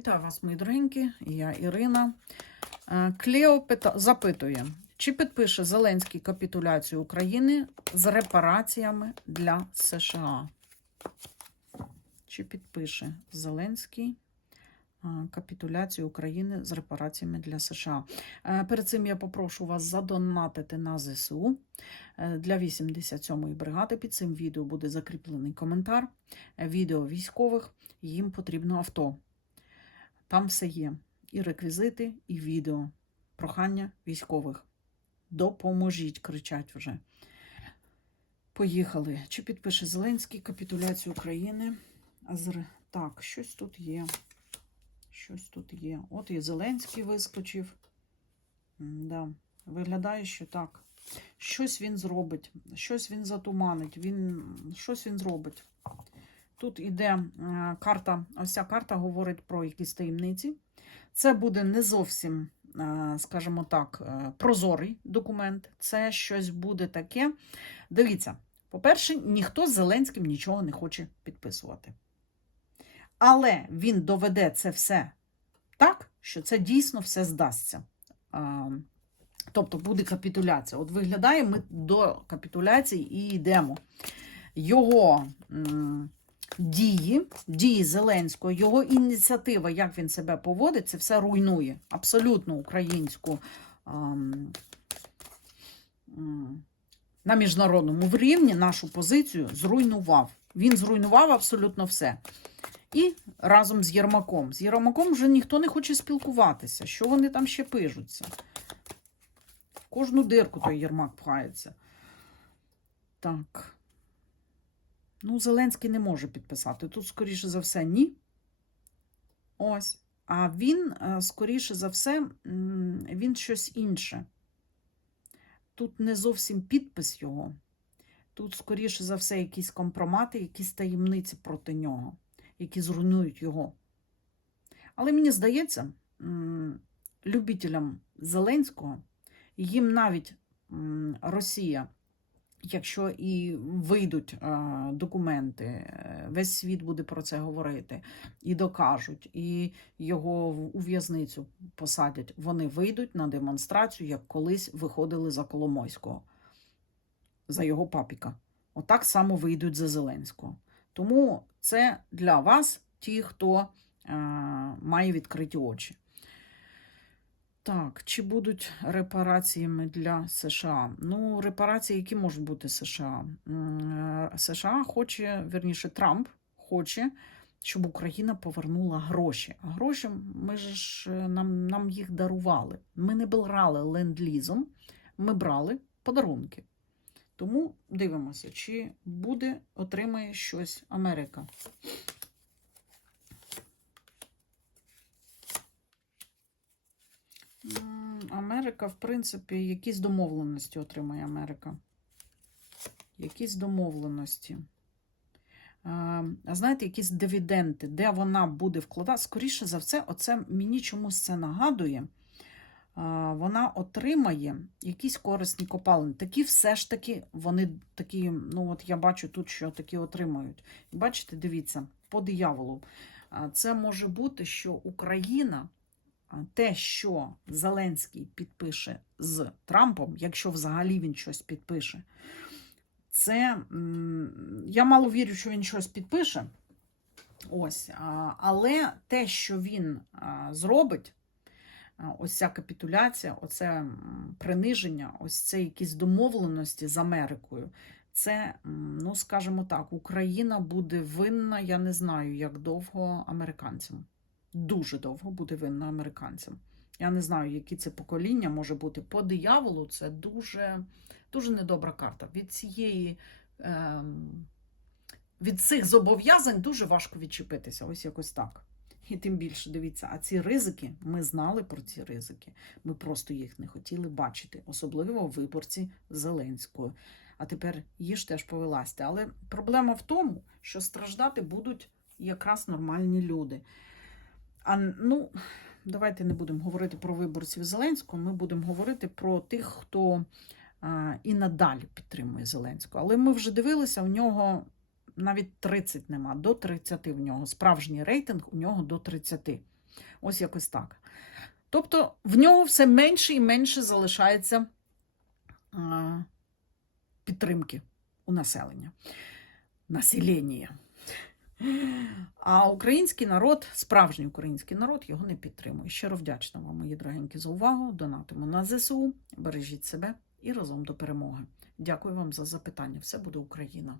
Вітаю вас, мої дорогенькі, я Ірина. Е, Клео пита... запитує, чи підпише Зеленський капітуляцію України з репараціями для США? Чи підпише Зеленський е, капітуляцію України з репараціями для США? Е, Перед цим я попрошу вас задонатити на ЗСУ для 87-ї бригади. Під цим відео буде закріплений коментар. Відео військових, їм потрібно авто. Там все є. І реквізити, і відео. Прохання військових. Допоможіть, кричать вже. Поїхали. Чи підпише Зеленський капітуляцію України? Так, щось тут є. Щось тут є. От і Зеленський вискочив. Да. Виглядає, що так. Щось він зробить, щось він затуманить, він... щось він зробить. Тут іде е, карта, ось ця карта говорить про якісь таємниці. Це буде не зовсім, е, скажімо так, е, прозорий документ. Це щось буде таке. Дивіться, по-перше, ніхто з Зеленським нічого не хоче підписувати. Але він доведе це все так, що це дійсно все здасться. Тобто буде капітуляція. От виглядає, ми до капітуляції і йдемо. Його дії, дії Зеленського, його ініціатива, як він себе поводить, це все руйнує абсолютно українську ам, м, на міжнародному рівні нашу позицію зруйнував. Він зруйнував абсолютно все. І разом з Єрмаком. З Єрмаком вже ніхто не хоче спілкуватися. Що вони там ще пижуться? В кожну дирку той Єрмак пхається. Так. Ну, Зеленський не може підписати. Тут, скоріше за все, ні. Ось. А він, е, скоріше за все, він щось інше. Тут не зовсім підпис його. Тут, скоріше за все, якісь компромати, якісь таємниці проти нього, які зруйнують його. Але мені здається, любителям Зеленського, їм навіть Росія якщо і вийдуть е, документи, е, весь світ буде про це говорити, і докажуть, і його у в'язницю посадять, вони вийдуть на демонстрацію, як колись виходили за Коломойського, за його папіка. Отак само вийдуть за Зеленського. Тому це для вас, ті, хто е, має відкриті очі. Так, чи будуть репараціями для США? Ну, репарації, які можуть бути США? США хоче, верніше, Трамп хоче, щоб Україна повернула гроші. А гроші ми ж е, нам, нам їх дарували. Ми не брали ленд-лізом, ми брали подарунки. Тому дивимося, чи буде отримає щось Америка. Америка, в принципі, якісь домовленості отримає Америка. Якісь домовленості. А, знаєте, якісь дивіденти, де вона буде вкладати. Скоріше за все, оце мені чомусь це нагадує. Вона отримає якісь корисні копалини. Такі все ж таки, вони такі, ну от я бачу тут, що такі отримають. Бачите, дивіться, по дияволу. Це може бути, що Україна те, що Зеленський підпише з Трампом, якщо взагалі він щось підпише, це я мало вірю, що він щось підпише. Ось, але те, що він зробить, ось ця капітуляція, оце приниження, ось це якісь домовленості з Америкою. Це, ну скажімо так, Україна буде винна, я не знаю, як довго американцям дуже довго буде винна американцям. Я не знаю, які це покоління може бути. По дияволу це дуже, дуже недобра карта. Від цієї. ем, від цих зобов'язань дуже важко відчепитися. Ось якось так. І тим більше дивіться, а ці ризики, ми знали про ці ризики. Ми просто їх не хотіли бачити, особливо виборці Зеленського. А тепер їж теж повеласти. Але проблема в тому, що страждати будуть якраз нормальні люди. А ну, давайте не будемо говорити про виборців Зеленського, ми будемо говорити про тих, хто а, і надалі підтримує Зеленського. Але ми вже дивилися, у нього навіть 30 нема, до 30 в нього. Справжній рейтинг у нього до 30. Ось якось так. Тобто в нього все менше і менше залишається а, підтримки у населення. Населення. А український народ, справжній український народ, його не підтримує. Щиро вдячна вам, мої дорогенькі, за увагу. Донатимо на ЗСУ. Бережіть себе і разом до перемоги. Дякую вам за запитання. Все буде Україна!